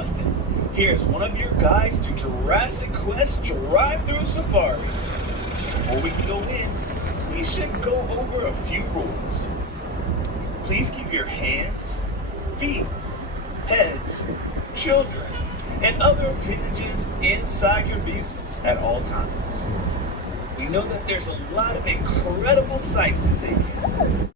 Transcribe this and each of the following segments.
Dustin. Here's one of your guides to Jurassic Quest Drive-Thru Safari. Before we can go in, we should go over a few rules. Please keep your hands, feet, heads, children, and other appendages inside your vehicles at all times. We know that there's a lot of incredible sights to take in.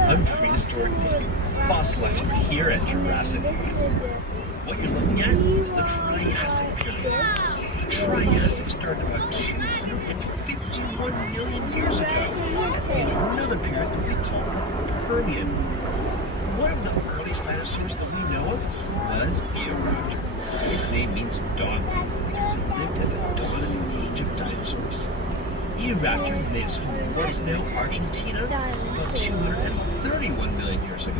I'm prehistoric fossilized here at Jurassic Quest. What you're looking at is the Triassic period. The Triassic started about 251 million years ago in another period that we call the Permian. One of the earliest dinosaurs that we know of was Eoraptor. Its name means dogtooth because it lived at the dawn of the age of dinosaurs. Eoraptor made its home in what is now Argentina about 231 million years ago.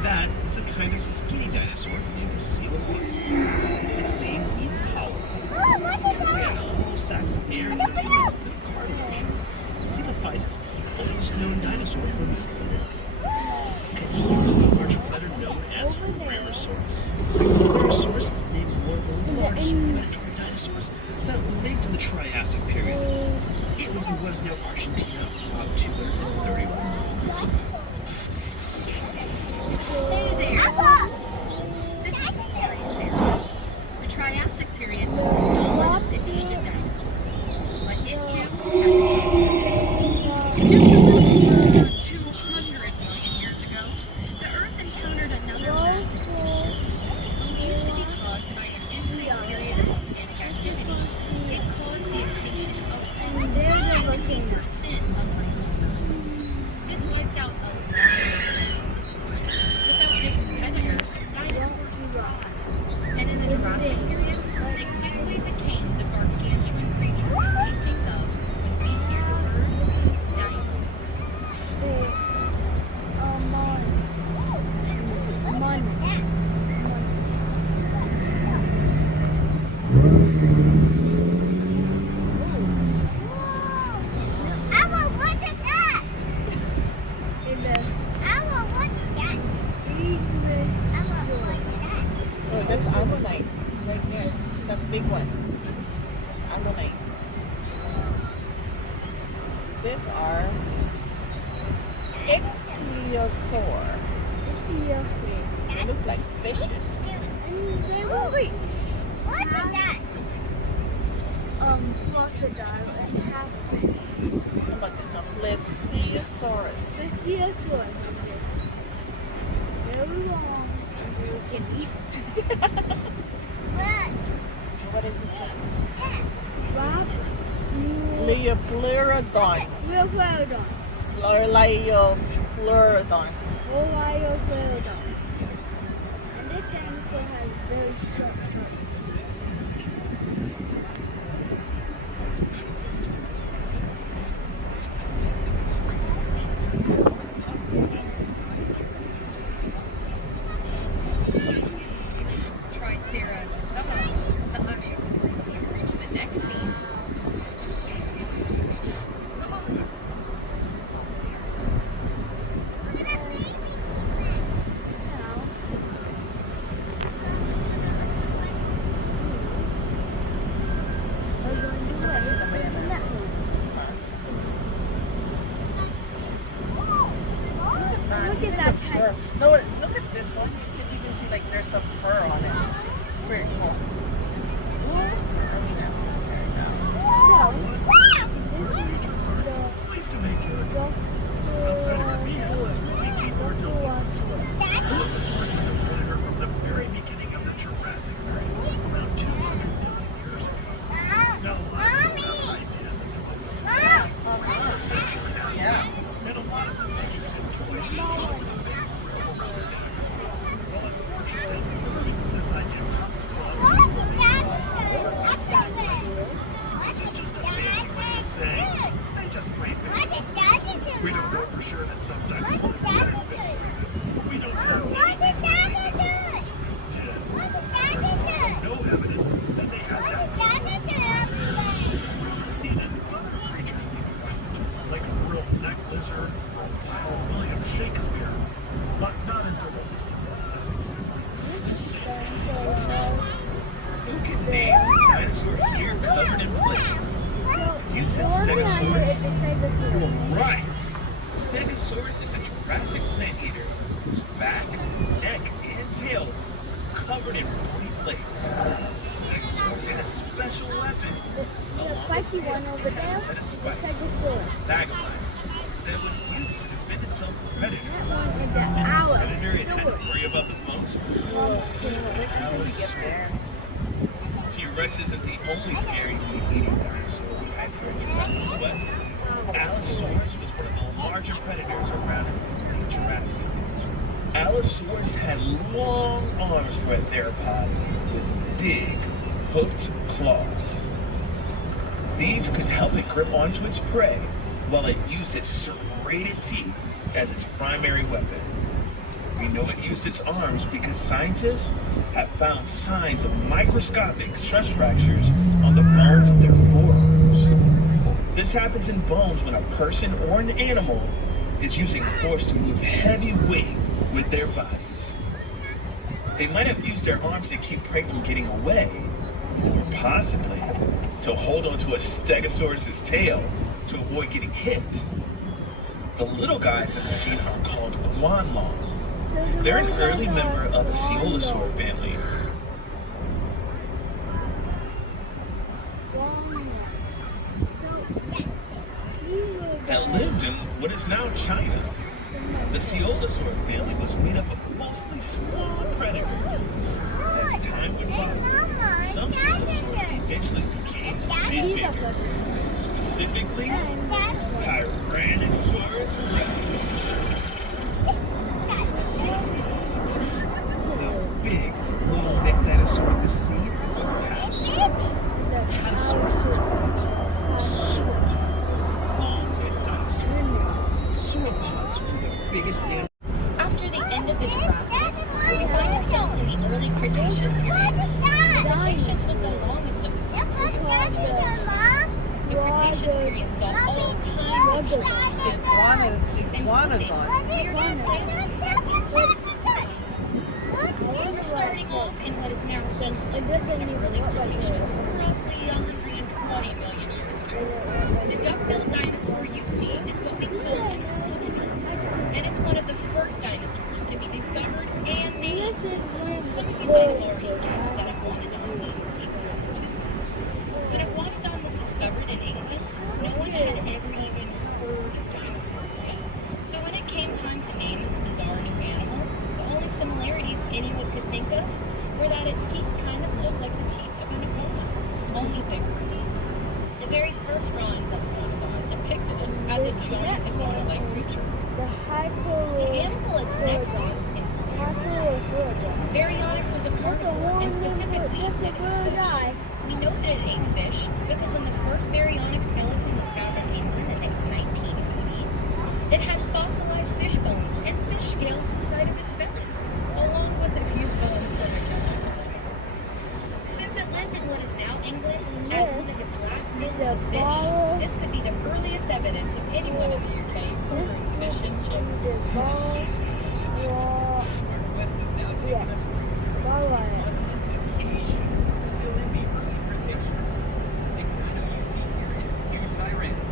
That is a kind of skinny dinosaur named Coelophysis. Its name means hollow. Because they had hollow sacks of air in their places of cartilage. Coelophysis is the oldest known dinosaur from North. And here's a large predator known as Rarosaurus. Rarosaurus is the name of one of the largest predatory dinosaurs that lived in the Triassic period. It lived in what is now Argentina about 231 million years ago. Hey there! This is Sarah. The Triassic period was the age of dinosaurs, but it too had just over 200 million years ago, the Earth encountered another mass extinction. Believed to be caused by an increased period of volcanic activity, it caused the extinction of 70% of life. This wiped out a lot of and in the Jurassic period, they quickly became the gargantuan creatures we think of when we hear the word dinosaur. That's ammonite, right there. That big one. That's ammonite. These are ichthyosaur. They look like fishes. Wait, what is that? Crocodile and half. How about this one? Plesiosaurus. Plesiosaurus. Very long and very skinny. What is this one? Leopleurodon. Leopleurodon. Leopleurodon. Leopleurodon. And this dinosaur has very short trunk. covered in plates. You said Stegosaurus? Stegosaurus? Stegosaurus. You're right. Stegosaurus is a Jurassic plant eater whose back, neck, and tail were covered in woody plates. Stegosaurus had a special weapon. The spicy one over there, the Stegosaurus. Vagabonds that would use to defend itself from predators. That one is the Predator it had to Allosaurus. worry about the most. T-Rex isn't the only scary meat-eating dinosaur we had here in Jurassic Quest. Allosaurus was one of the larger predators around in late Jurassic. Allosaurus had long arms for a theropod with big, hooked claws. These could help it grip onto its prey while it used its serrated teeth as its primary weapon. We know it used its arms because scientists have found signs of microscopic stress fractures on the bones of their forearms. This happens in bones when a person or an animal is using force to move heavy weight with their bodies. They might have used their arms to keep prey from getting away, or possibly to hold onto a Stegosaurus's tail to avoid getting hit. The little guys in the scene are called guanlong. They're an early member of the Coelosaur family. That lived in what is now China. The Coelosaur family was made up of mostly small predators. As time went by, some Coelosaurs eventually became a bit bigger. Specifically, Tyrannosaurus rex. The big, long-necked dinosaur in the sea is a Apatosaurus. Apatosaurus is what sauropod, long-necked dinosaur. Sauropods were the biggest animals. After the end of the Jurassic, we find ourselves in the early Cretaceous period. The Cretaceous was the longest of the time periods. The Cretaceous period saw all kinds of Iguanodon. We're starting off in what is now England in the early Cretaceous, roughly 120 million years ago. The duck-billed dinosaur you see is what we call Sauropod, and it's one of the first dinosaurs to be discovered and named. Some of you guys already guessed that Iguanodon means iguanodon. When Iguanodon was discovered in England, no one had ever even heard of dinosaurs yet. So when it came time to name this bizarre new animal, the only similarities anyone could think of were that its teeth kind of looked like the teeth of an iguana, only bigger. The very first drawings of Iguanodon depicted it as a giant iguana-like creature. The animal it's next to is Baryonyx was a carnivore, and specifically it ate fish. We know that it ate fish because when the first baryonyx skeleton was found in England in the 1980s, it had fossilized fish bones and fish scales inside of its belly, along with a few bones from its legs. Since it lived in what is now England, as one of its last meals was fish, this could be the earliest evidence of anyone in the UK ordering fish and chips. West is now taking us still in the early Cretaceous. The big dino you see here is new Tyrannosaurus.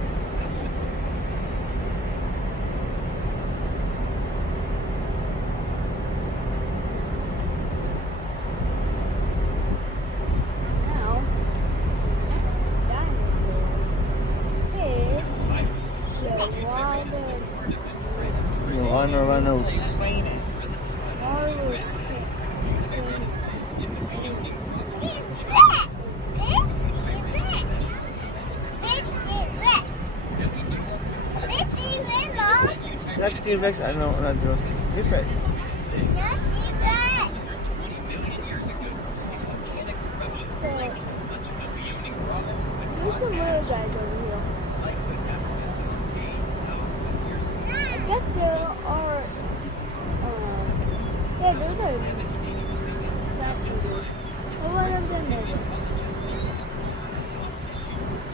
That T-Rex, I know that was different. 20 million years ago, volcanic eruption linked much of the Ionic province with There's some little guys over here. likely after the decay thousands of years ago. I guess there are, yeah, those are Devastating snap eaters. A lot of them are.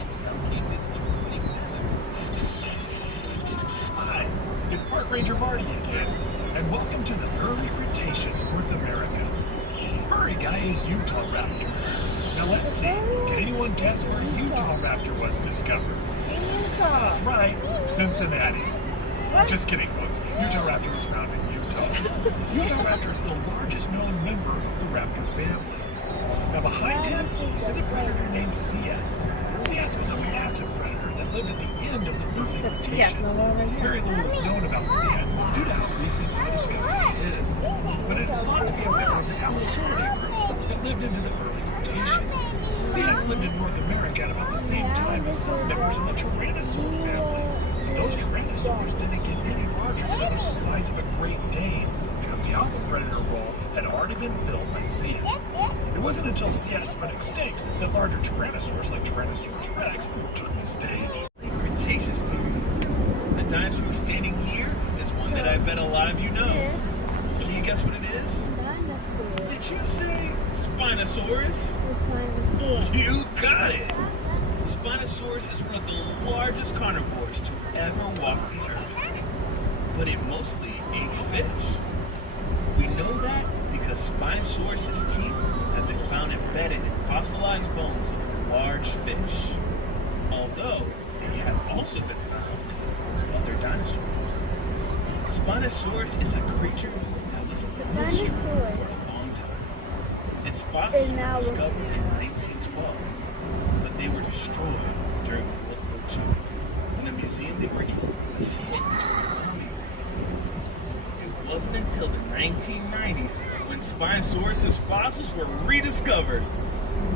in some cases including Hi, it's Park Ranger Marty again, and welcome to the early Cretaceous, North America. Furry guy is Utah Raptor. Now let's see, can anyone anyone guess where Utah raptor was discovered? Utah. That's right, Cincinnati. What? Just kidding, folks. Utah raptor was found in Utah. Utah raptor is the largest known member of the raptor family. Now behind him is a predator named Ciats. Ciats was a massive predator that lived at the end of the early Cretaceous. Very little is known about Ciats due to how recent the discovery is. But it is thought to be a member of the Allosauridae group that lived into the early Cretaceous. Ciats lived in North America at about the same time as some members of the Tyrannosaur family. Those Tyrannosaurs didn't get any larger than about the size of a Great Dane because the alpha predator role had already been filled by Ciats. It wasn't until Ciats went extinct that larger Tyrannosaurs like Tyrannosaurus rex took the stage. Cretaceous period. The dinosaur standing here is one that I bet a lot of you know. Can you guess what it is? Dinosaur. Did you say Spinosaurus? The dinosaur. You got it! Spinosaurus is one of the largest carnivores to ever walk the earth. But it mostly ate fish. We know that because Spinosaurus' teeth have been found embedded in fossilized bones of large fish. Although they have also been found in bones of other dinosaurs. Spinosaurus is a creature that was a mystery for a long time. Its fossils were discovered in 1912, but they were destroyed during World War II, and the museum they were in was hit during the bombing. It wasn't until the 1990s when Spinosaurus' fossils were rediscovered.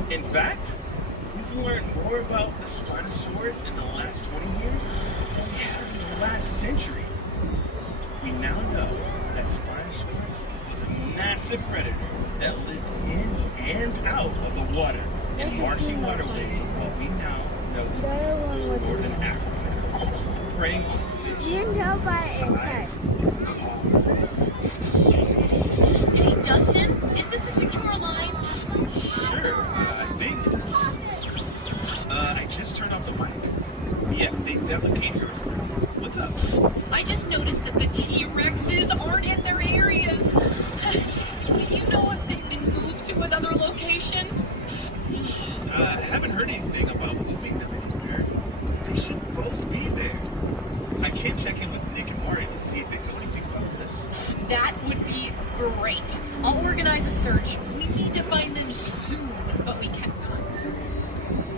In fact, we've learned more about the Spinosaurus in the last 20 years than we have in the last century. We now know that Spinosaurus was a massive predator that lived in and out of the water in marshy waterways of what we now know to be northern Africa, preying on fish You can tell by size inside. of cod. Hey, Dustin, is this a secure line? Sure, I think. I just turned off the mic. Yeah, they definitely can't hear us. What's up? I just noticed that the T-Rexes aren't in their areas. Do you know if they've been moved to another location? I haven't heard anything about moving them anywhere. They should both be there. I can check in with Nick and Marty to see if they know anything about this. That would be great. I'll organize a search. We need to find them soon, but we cannot.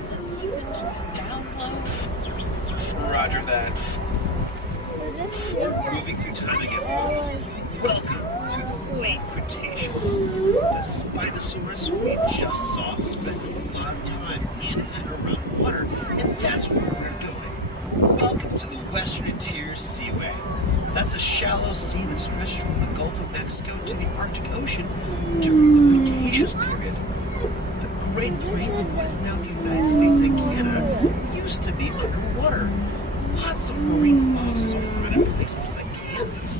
Let's keep this on the down low. Roger that. Moving through time again, folks. Welcome to the late Cretaceous. The Spinosaurus we just saw spent a lot of time in and around water, and that's where we're going. Welcome to the Western Interior Seaway. That's a shallow sea that stretched from the Gulf of Mexico to the Arctic Ocean during the Cretaceous period. The Great Plains of what's now the United States and Canada used to be underwater. Lots of marine fossils are found in places like Kansas.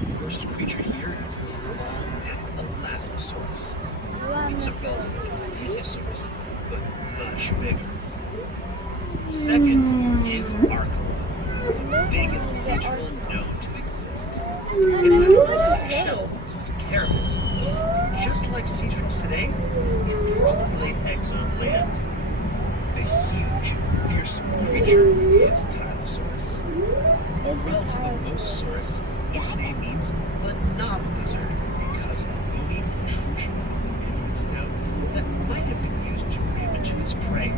The first creature here is the long-necked Elasmosaurus. It's a relative of Plesiosaurus, but much bigger. Second is Archlon, the biggest sea turtle known to exist. It had a large shell called carapace. Just like sea turtles today, it probably laid eggs on land. The huge, fearsome creature is Tylosaurus. A relative of Mosasaurus, its name means the knob lizard because of a bony protrusion on its snout that might have been used to ram into its prey.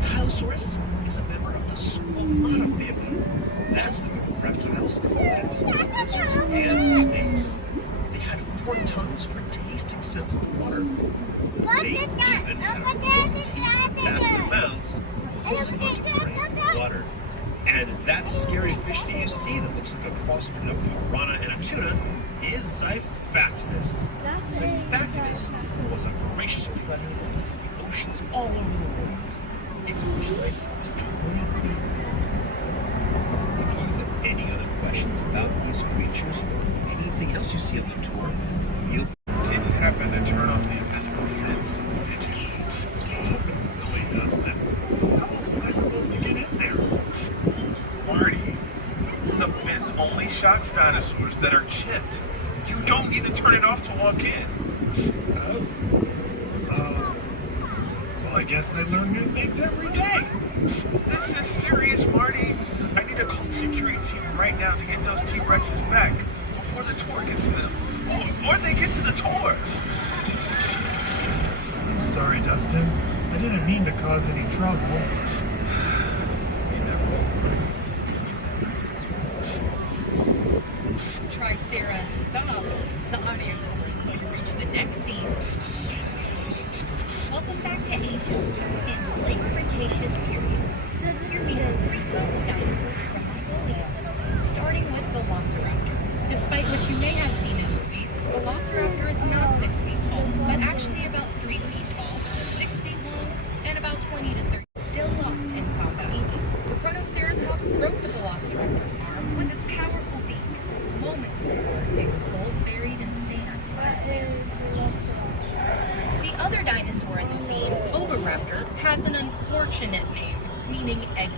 Tylosaurus is a member of the Squamata family. That's the group of reptiles that includes lizards and snakes. They had 4 tongues for tasting sense of the water. They even had teeth that their mouths holding onto prey water. And that scary fish that you see that looks like a cross between a piranha and a tuna is Xiphactinus. Xiphactinus was a voracious predator that lived in the oceans all over the world. It was life to 20 feet. If you have any other questions about these creatures or anything else you see on the tour, feel free. Didn't happen to turn off the invisible fence, did you? Don't be silly, Dustin. How else was I supposed to get in there? Marty, the fence only shocks dinosaurs that are chipped. You don't need to turn it off to walk in. Oh. Well, guess I learn new things every day. This is serious, Marty. I need to call the security team right now to get those T-Rexes back before the tour gets to them. Or they get to the tour. I'm sorry, Dustin. I didn't mean to cause any trouble. You never will. Tricera, stop the audio tour until you reach the next scene. Welcome back to Asia in the late Cretaceous period. Here we have 3 kinds of dinosaurs from Mongolia, starting with Velociraptor. Despite what you may have seen in movies, Velociraptor is not 6 feet tall, but actually about 3 feet tall, 6 feet long, and about 20 to 30. Still locked in combat. The Chronoceratops broke the Velociraptor's arm with its powerful beak, moments before they were both buried in sand. The other dinosaur in the scene, Oviraptor, has an unfortunate name, meaning egg.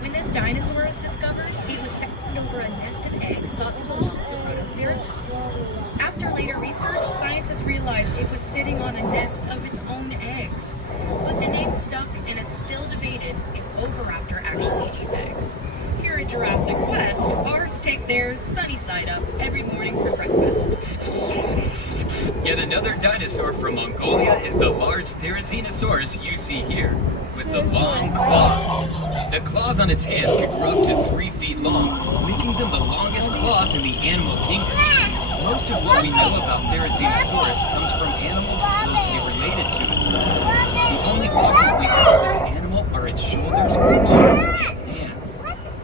When this dinosaur was discovered, it was found over a nest of eggs thought to belong to Chronoceratops. After later research, scientists realized it was sitting on a nest of its own eggs. But the name stuck and is still debated if Oviraptor actually ate eggs. Here at Jurassic Quest, ours take theirs sunny side up every morning for breakfast. Yet another dinosaur from Mongolia is the large Therizinosaurus you see here, with the long claws. The claws on its hands could grow up to 3 feet long, making them the longest claws in the animal kingdom. Most of what we know about Therizinosaurus comes from animals closely related to it. The only fossils we have of this animal are its shoulders, arms, and hands.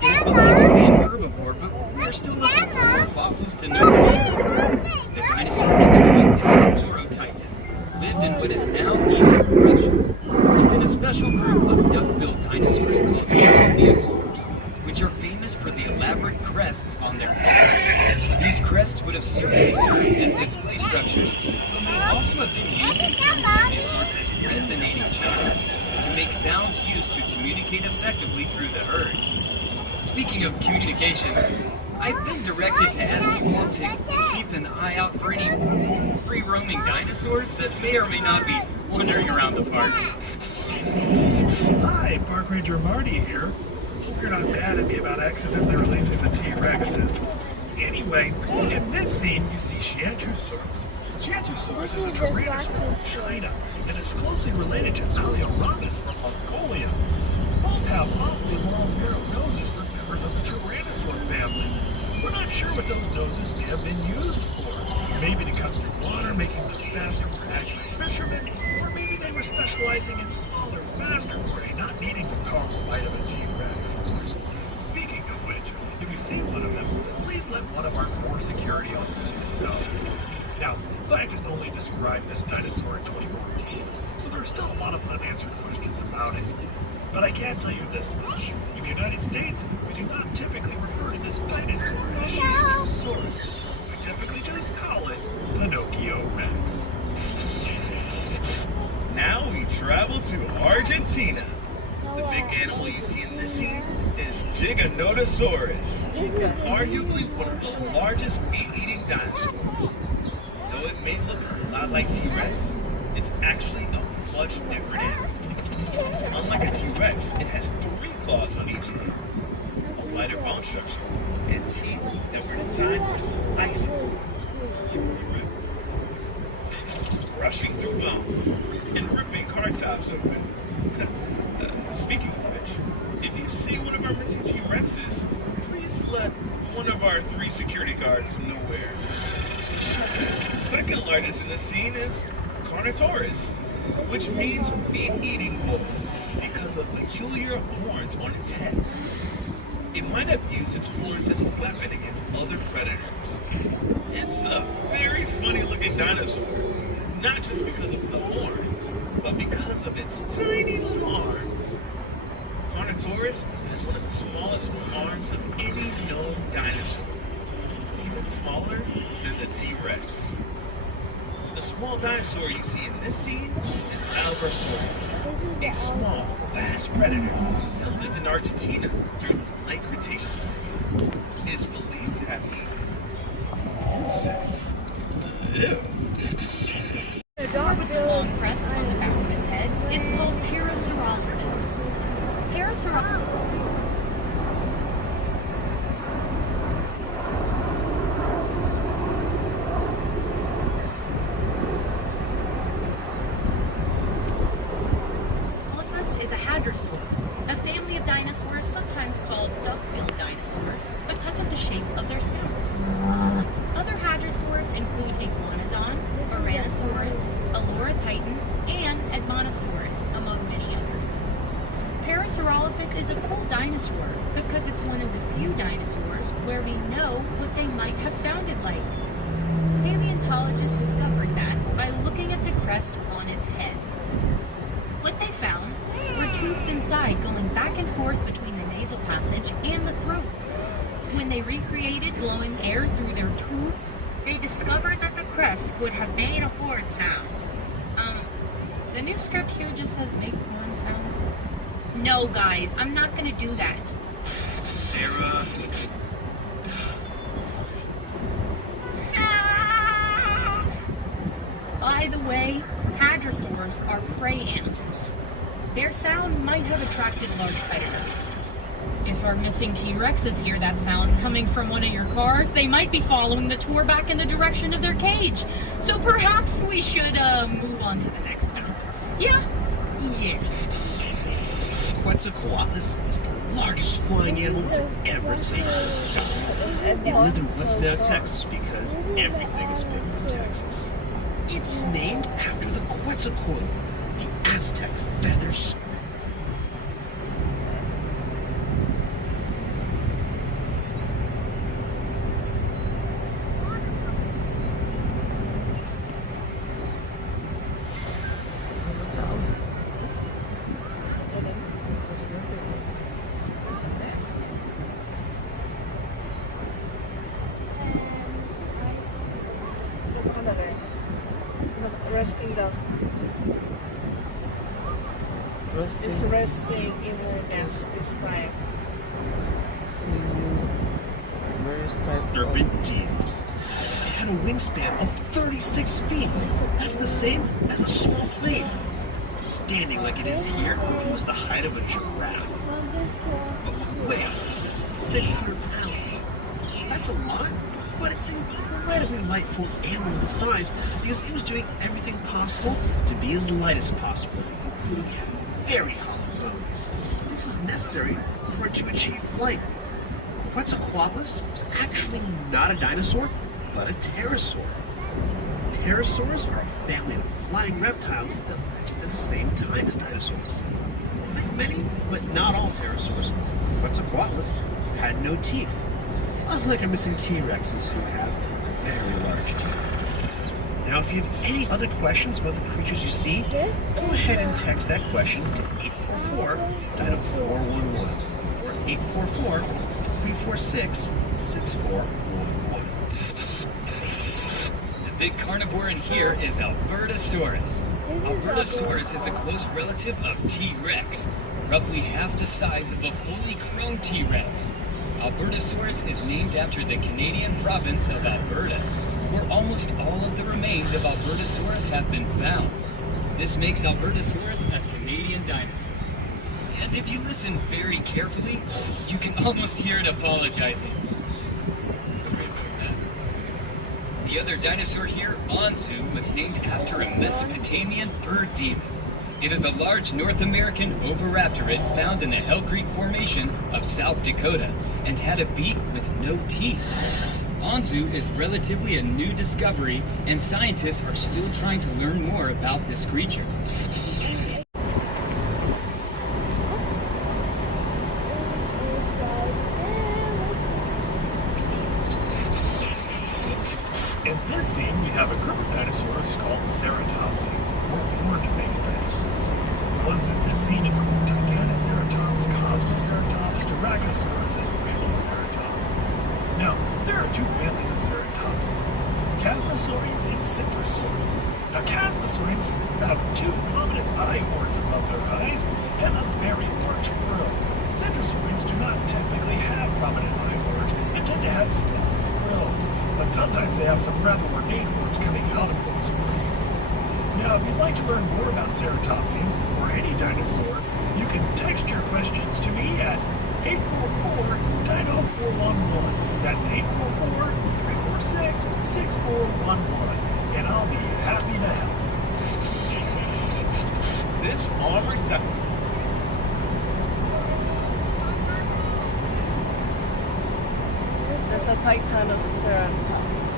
It is believed to be an herbivore, but we're still looking for more fossils to know more. The dinosaur next to it is the Orotitan, lived in what is now eastern Russia. It's in a special group of duck-billed dinosaurs called Plesiosaurs, which are famous for the elaborate crests on their heads. These crests would have certainly served as display structures, but may also have been used in some dinosaurs as resonating chambers to make sounds used to communicate effectively through the herd. Speaking of communication, I've been directed to ask you all to keep an eye out for any free-roaming dinosaurs that may or may not be wandering around the park. Hi, Park Ranger Marty here. Hope you're not mad at me about accidentally releasing the T-Rexes. Anyway, in this scene you see Shianchusaurus. Shianchusaurus is a Tyrannosaurus from China and is closely related to Alioramus from Mongolia. Both have awfully long, narrow noses for members of the Tyrannosaur family. We're not sure what those noses may have been used for. Maybe to cut through water, making them faster for accurate fishermen, or maybe they were specializing in smaller, faster prey, not needing the powerful might of a T-Rex. Speaking of which, if you see one of them, please let one of our core security officers know. Now, scientists only described this dinosaur in 2014, so there are still a lot of unanswered questions about it. But I can tell you this much. In the United States, we do not typically refer to this dinosaur as Shianchusaurus. We typically just call it Pinocchio Rex. Now we travel to Argentina. The big animal you see in this scene is Giganotosaurus, arguably one of the largest meat-eating dinosaurs. Though it may look a lot like T-Rex, it's actually a much different animal. Unlike a T-Rex, it has 3 claws on each hand, a lighter bone structure, and teeth that were designed for slicing, rushing through bones, and ripping car tops open. Speaking of which, if you see one of our missing T-Rexes, please let one of our 3 security guards know where. The second largest in the scene is Carnotaurus, which means meat-eating wolf because of peculiar horns on its head. It might have used its horns as a weapon against other predators. It's a very funny-looking dinosaur, not just because of the horns, but because of its tiny little arms. Carnotaurus has one of the smallest arms of any known dinosaur, even smaller than the T-Rex. The small dinosaur you see in this scene is Albersaurus, a small, fast predator that lived in Argentina during the late Cretaceous period. It is believed to have eaten insects. Ew. The dog with the long crest on the back of its head is hadrosaur, a family of dinosaurs sometimes called duck-billed dinosaurs because of the shape of their snouts. Other hadrosaurs include Iguanodon, Tyrannosaurus, Aloratitan, and Edmontosaurus, among many others. Parasaurolophus is a cool dinosaur because it's one of the few dinosaurs where we know what they might have sounded like. Paleontologists discovered that by looking at the crest on its head. What they found were tubes inside going back and forth between the nasal passage and the throat. When they recreated blowing air through their tubes, they discovered that the crest would have made a horn sound. The new script here just says make horn sounds. No, guys, I'm not gonna do that. Sarah. By the way, hadrosaurs are prey animals. Their sound might have attracted large predators. If our missing T-Rexes hear that sound coming from one of your cars, they might be following the tour back in the direction of their cage. So perhaps we should move on to the next stop. Yeah. Quetzalcoatlus is the largest flying animal to ever take to the sky. It lived in what's now Texas because everything is big in Texas. It's named after the Quetzalcoatl, the Aztec feather serpent. Resting down. It's resting in her nest this time. Serpentine. It had a wingspan of 36 feet. That's the same as a small plane. Standing like it is here, it was the height of a giraffe. But weigh less than 600 pounds. That's a lot, but it's incredibly light for an animal this size because it was doing everything possible to be as light as possible, including having very hollow bones. This is necessary for it to achieve flight. Quetzalcoatlus was actually not a dinosaur, but a pterosaur. Pterosaurs are a family of flying reptiles that lived at the same time as dinosaurs. Like many, but not all pterosaurs, Quetzalcoatlus had no teeth, unlike our missing T-Rexes who have very large teeth. Now, if you have any other questions about the creatures you see, go ahead and text that question to 844-411 or 844-346-6411. The big carnivore in here is Albertosaurus. Albertosaurus is a close relative of T-Rex, roughly half the size of a fully grown T-Rex. Albertosaurus is named after the Canadian province of Alberta, where almost all of the remains of Albertosaurus have been found. This makes Albertosaurus a Canadian dinosaur. And if you listen very carefully, you can almost hear it apologizing. Sorry about that. The other dinosaur here, Anzu, was named after a Mesopotamian bird demon. It is a large North American oviraptorid found in the Hell Creek Formation of South Dakota and had a beak with no teeth. Anzu is relatively a new discovery, and scientists are still trying to learn more about this creature. In this scene, we have a group of dinosaurs called ceratopsians, or horn-faced dinosaurs. The ones in this scene include Titanoceratops, Cosmoceratops, Styracosaurus, and Triceratops. Now, there are two families of ceratopsians, Chasmosaurians and Citrosaurians. Now, Chasmosaurians have two prominent eye horns above their eyes and a very large frill. Citrosaurians do not technically have prominent eye horns and tend to have small frills, but sometimes they have some rather ornate horns coming out of those frills. Now, if you'd like to learn more about ceratopsians or any dinosaur, you can text your questions to me at 844-DINO-411. That's 844-346-6411, and I'll be happy to help. This armored a Titanoceratops.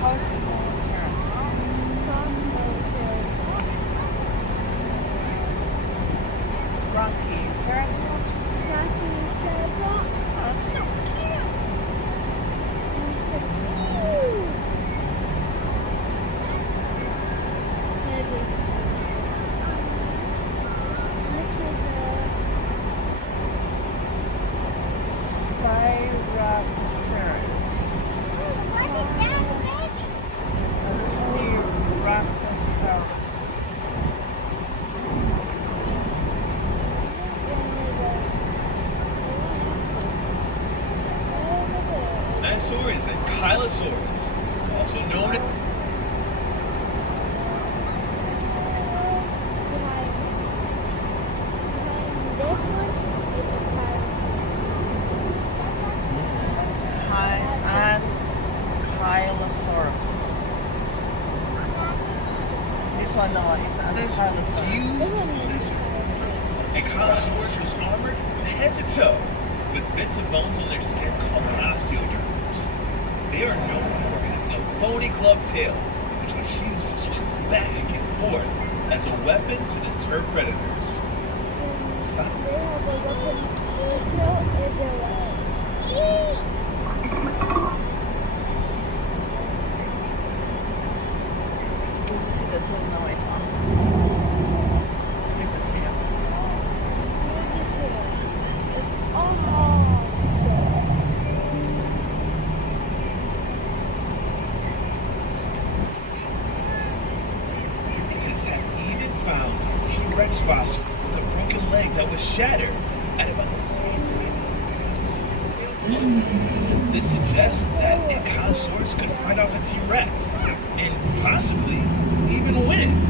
Cosmoceratops. Brachioceratops. Oh, so cute. Styracosaurus. Styracosaurus. Dinosaur is a Ankylosaurus, also known as Ankylosaurus. This one, no, it's Ankylosaurus. fused lizard. Ankylosaurus was armored from head to toe with bits of bones on their skin called osteoderms. They are known for having a bony club tail, which was used to swing back and forth as a weapon to deter predators. Did you see the tail? No, it's awesome. Look at the tail. Scientists have even found a T-Rex fossil with a broken leg that was shattered at about the same rate. This suggests that Ankylosaurus could fight off a T-Rex and possibly even win.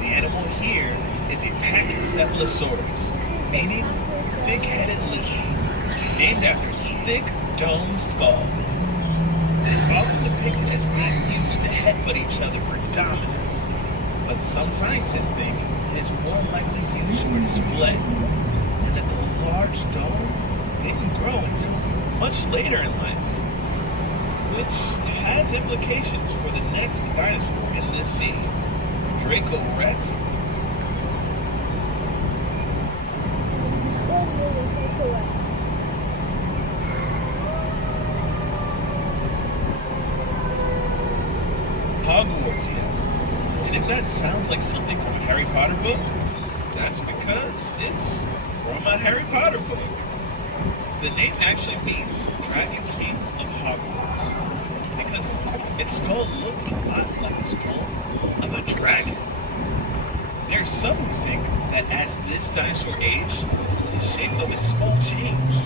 The animal here is a Pachycephalosaurus, meaning thick-headed lizard, named after its thick, domed skull. It is often depicted as being used to headbutt each other for dominance, but some scientists think it is more likely used for display, and that the large dome didn't grow until much later in life, which has implications for the next dinosaur in this scene, Draco Rex. Hogwarts, yeah. And if that sounds like something from a Harry Potter book, that's because it's from a Harry Potter book. The name actually means Dragon King of Hogwarts, because its skull looked a lot like the skull of a dragon. There's some who think that as this dinosaur aged, the shape of its skull changed,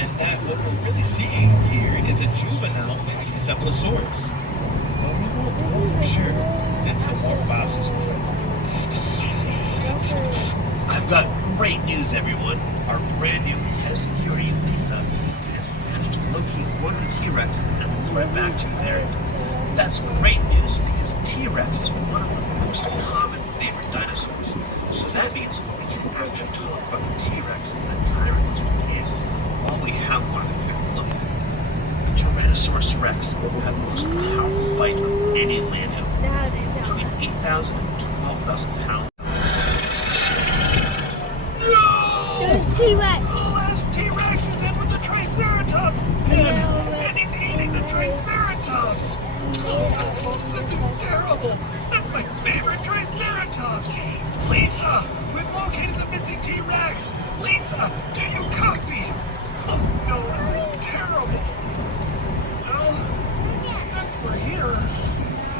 and that what we're really seeing here is a juvenile Pachycephalosaurus. But we won't know for sure until more fossils are found. I've got great news, everyone. Our brand new head of security, Lisa, has managed to locate one of the T-Rexes and lure it back to his area. That's great news because T-Rex is one of the most common favorite dinosaurs. So that means we can actually talk about the T-Rex and the Tyrannosaurus we can while we have one of them look at. The Tyrannosaurus Rex have the most powerful bite of any land animal, between 8,000 and 12,000 pounds. T-Rex. The last T-Rex is in with the Triceratops' pen, and he's eating the Triceratops. Oh, folks, this is terrible. That's my favorite Triceratops. Lisa, we've located the missing T-Rex. Lisa, do you copy? Oh, no, this is terrible. Well, since we're here,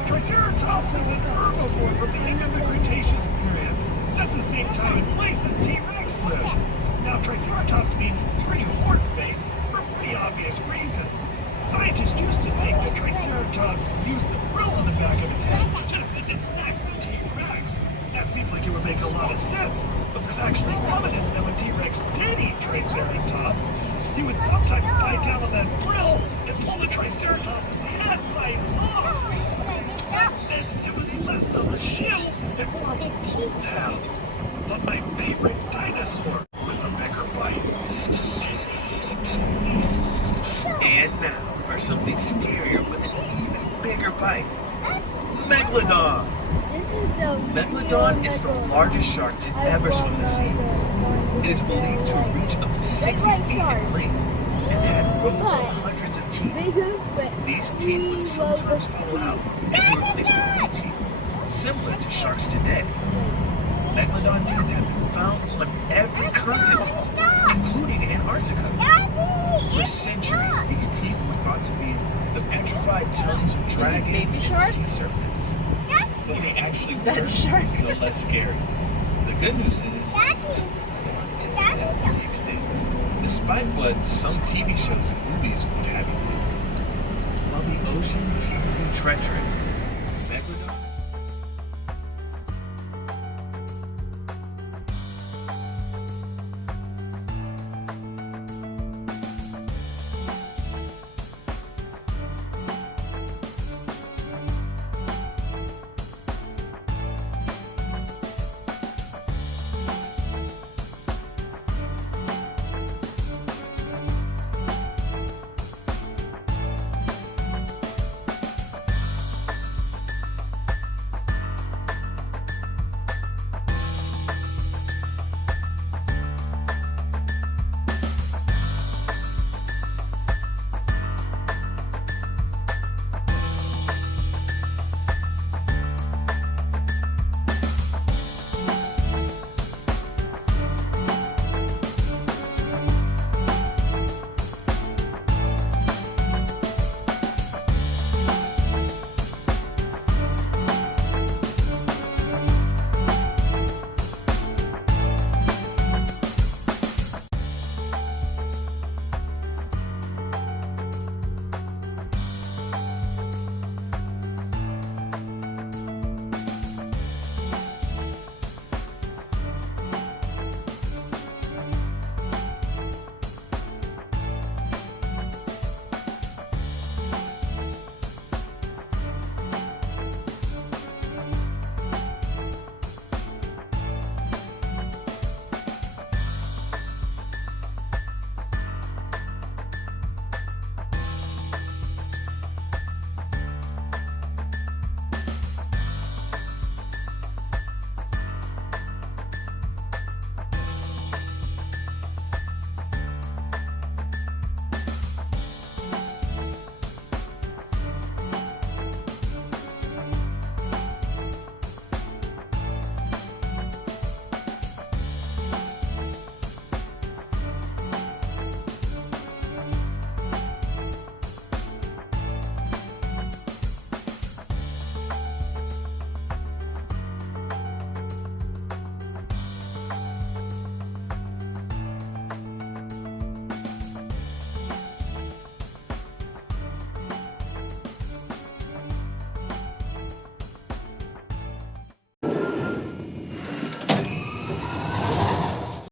Triceratops is an herbivore from the end of the Cretaceous period. That's the same time and place that T-Rex lived. Now, Triceratops means three-horned face for pretty obvious reasons. Scientists used to think that Triceratops used the frill on the back of its head to defend its neck from T-Rex. That seems like it would make a lot of sense, but there's actually evidence that when T-Rex did eat Triceratops, he would sometimes bite down on that frill and pull the Triceratops' head right off. And it was less of a shield and more of a pull tab. But my favorite dinosaur with a bigger bite or something scarier with an even bigger bite. Megalodon! Megalodon is the largest shark to ever swim the seas. It is believed to reach up to 60 feet in length and had rows of hundreds of teeth. These teeth would sometimes fall out and be replaced with new teeth, similar to sharks today. Megalodon teeth have been found on every continent, including Antarctica. For centuries, these teeth were thought to be the petrified tongues of dragons and sea serpents. But they actually were no less scary. The good news is, definitely extinct, despite what some TV shows and movies would have you think. While the ocean can be treacherous,